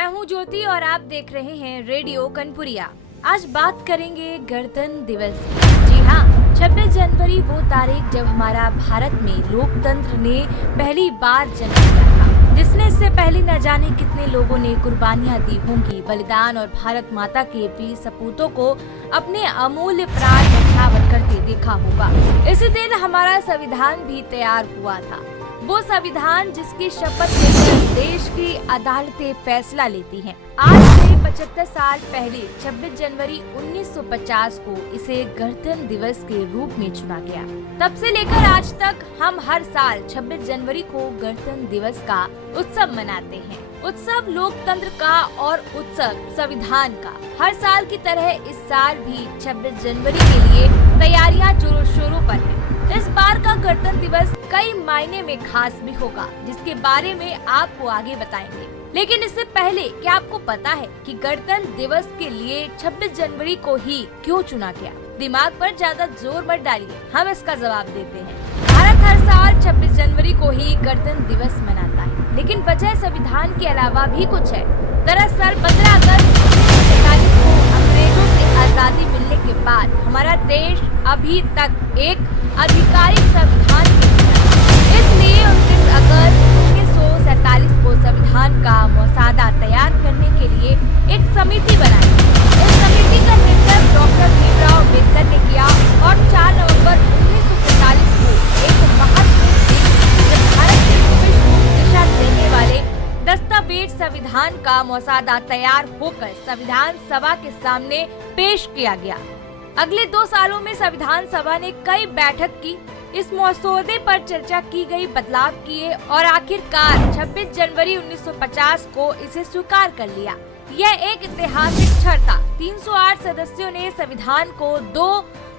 मैं हूं ज्योति और आप देख रहे हैं रेडियो कनपुरिया। आज बात करेंगे गणतंत्र दिवस की। जी हाँ, 26 जनवरी वो तारीख जब हमारा भारत में लोकतंत्र ने पहली बार जन्म लिया था, जिसने इससे पहले न जाने कितने लोगों ने कुर्बानियां दी होंगी, बलिदान और भारत माता के वीर सपूतों को अपने अमूल्य प्राण न्यौछावर करते देखा होगा। इसी दिन हमारा संविधान भी तैयार हुआ था, वो संविधान जिसकी शपथ लेकर देश की अदालतें फैसला लेती हैं। आज से 75 साल पहले 26 जनवरी 1950 को इसे गणतंत्र दिवस के रूप में चुना गया। तब से लेकर आज तक हम हर साल 26 जनवरी को गणतंत्र दिवस का उत्सव मनाते हैं। उत्सव लोकतंत्र का और उत्सव संविधान का। हर साल की तरह इस साल भी 26 जनवरी के लिए तैयारियां जोरों शोरों पर है। इस बार का गणतंत्र दिवस कई मायने में खास भी होगा, जिसके बारे में आपको आगे बताएंगे। लेकिन इससे पहले क्या आपको पता है कि गणतंत्र दिवस के लिए 26 जनवरी को ही क्यों चुना गया? दिमाग पर ज्यादा जोर मत डालिए, हम इसका जवाब देते हैं। भारत हर साल 26 जनवरी को ही गणतंत्र दिवस मनाता है, लेकिन वजह संविधान के अलावा भी कुछ है। दरअसल 15 अगस्त 1947 को अंग्रेजों से आजादी मिलने के बाद हमारा देश अभी तक एक आधिकारिक संविधान इसलिए 29 अगस्त 1947 को संविधान का मसौदा तैयार करने के लिए एक समिति बनाई। इस समिति का नेतृत्व डॉक्टर भीमराव अम्बेडकर ने किया और 4 नवंबर 1947 को एक महत्वपूर्ण भारत के भविष्य को दिशा देने वाले दस्तावेज संविधान का मसौदा तैयार होकर संविधान सभा के सामने पेश किया गया। अगले 2 सालों में संविधान सभा ने कई बैठक की, इस मसौदे पर चर्चा की गई, बदलाव किए और आखिरकार 26 जनवरी 1950 को इसे स्वीकार कर लिया। यह एक ऐतिहासिक क्षण था। 308 सदस्यों ने संविधान को 2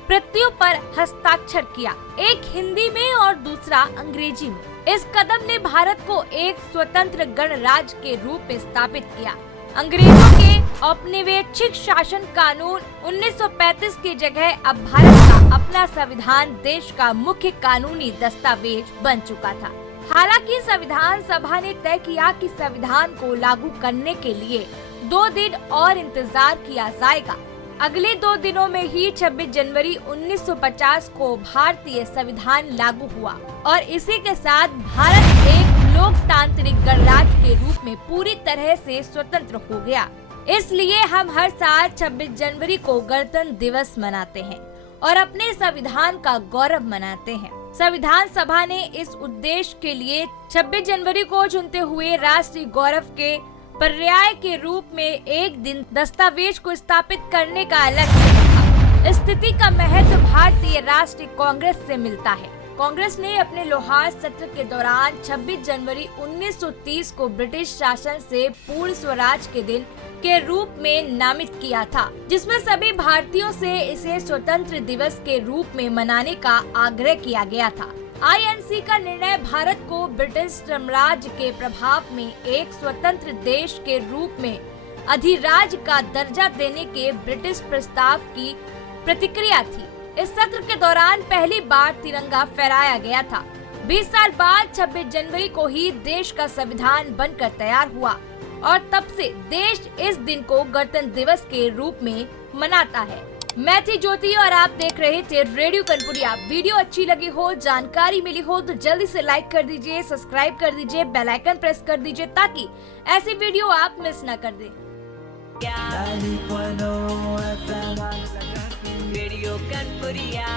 प्रतियों पर हस्ताक्षर किया, एक हिंदी में और दूसरा अंग्रेजी में। इस कदम ने भारत को एक स्वतंत्र गणराज्य के रूप में स्थापित किया। अंग्रेजों के औपनिवेशिक शासन कानून 1935 की जगह अब भारत का अपना संविधान देश का मुख्य कानूनी दस्तावेज बन चुका था। हालांकि संविधान सभा ने तय किया कि संविधान को लागू करने के लिए 2 दिन और इंतजार किया जाएगा। अगले 2 दिनों में ही 26 जनवरी 1950 को भारतीय संविधान लागू हुआ और इसी के साथ भारत एक लोकतांत्रिक गणराज्य के रूप में पूरी तरह से स्वतंत्र हो गया। इसलिए हम हर साल 26 जनवरी को गणतंत्र दिवस मनाते हैं और अपने संविधान का गौरव मनाते हैं। संविधान सभा ने इस उद्देश्य के लिए 26 जनवरी को चुनते हुए राष्ट्रीय गौरव के पर्याय के रूप में एक दिन दस्तावेज को स्थापित करने का लक्ष्य रखा। स्थिति का महत्व भारतीय राष्ट्रीय कांग्रेस से मिलता है। कांग्रेस ने अपने लोहार सत्र के दौरान 26 जनवरी 1930 को ब्रिटिश शासन से पूर्ण स्वराज के दिन के रूप में नामित किया था, जिसमें सभी भारतीयों से इसे स्वतंत्र दिवस के रूप में मनाने का आग्रह किया गया था। INC का निर्णय भारत को ब्रिटिश साम्राज्य के प्रभाव में एक स्वतंत्र देश के रूप में अधिराज्य का दर्जा देने के ब्रिटिश प्रस्ताव की प्रतिक्रिया थी। इस सत्र के दौरान पहली बार तिरंगा फहराया गया था। 20 साल बाद 26 जनवरी को ही देश का संविधान बनकर तैयार हुआ और तब से देश इस दिन को गणतंत्र दिवस के रूप में मनाता है। मैं थी ज्योति और आप देख रहे थे रेडियो कनपुरिया। वीडियो अच्छी लगी हो, जानकारी मिली हो तो जल्दी से लाइक कर दीजिए, सब्सक्राइब कर दीजिए, बेल आइकन प्रेस कर दीजिए ताकि ऐसी वीडियो आप मिस न कर दें। रेडियो कनपुरिया।